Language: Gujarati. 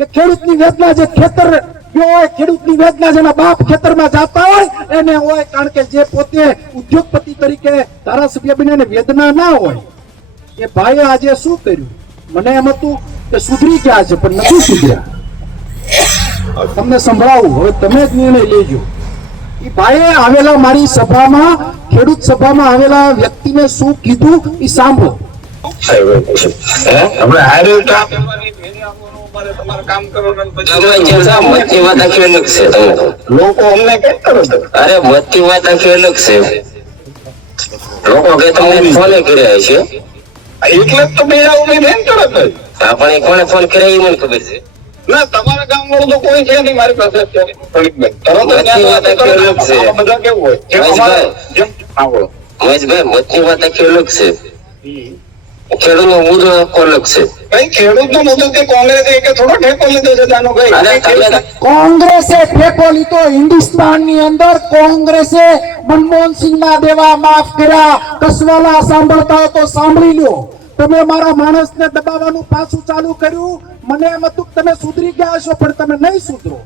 કે ખેડૂતની વેદના જે ખેતર ગયો હોય, ખેડૂતની વેદના જેના બાપ ખેતરમાં જતા હોય એને હોય, કારણ કે જે પોતે ઉદ્યોગપતિ તરીકે ધારાસભ્ય બનીને વેદના ના હોય. એ ભાઈએ આજે શું કર્યું? મને એમ હતું કે સુધરી ગયા છે, પણ નથી સુધર્યા. તમને સંભળાવું, હવે તમે જ નિર્ણય લેજો. એ ભાઈએ આવેલા મારી સભામાં, ખેડૂત સભામાં આવેલા વ્યક્તિને શું કીધું એ સાંભળો. લોકો અમને કઈ કરો છો? અરે બધી વાત આખી અલગ છે. લોકો કે તમને ફોન કર્યા છે એટલે તો બેડા ઉભી બેન તરત જ. હા, પણ એ કોને ફોન કર્યા એ મને ખબર છે. ના, તમારા ગામ વાળું તો કોઈ છે નહીં મારી પાસે. બધા કેવું હોય મહેશભાઈ, મતની વાત આખી અલગ છે. ખેડૂત નો મુદ્દો અલગ છે. કઈ ખેડૂત નો મુદ્દો કે કોંગ્રેસે કે થોડો ઠેકો લીધો છે તાનો કઈ? કોંગ્રેસે ઠેકો લીધો. હિન્દુસ્તાનની અંદર કોંગ્રેસે મનમોહનસિંહ ના દેવા માફ કર્યા. કસવાલા સાંભળતા હોય તો સાંભળી લ્યો. તમે મારા માણસને દબાવવાનું પાછું ચાલુ કર્યું. મને એમ હતું કે તમે સુધરી ગયા છો, પણ તમે નહીં સુધરો.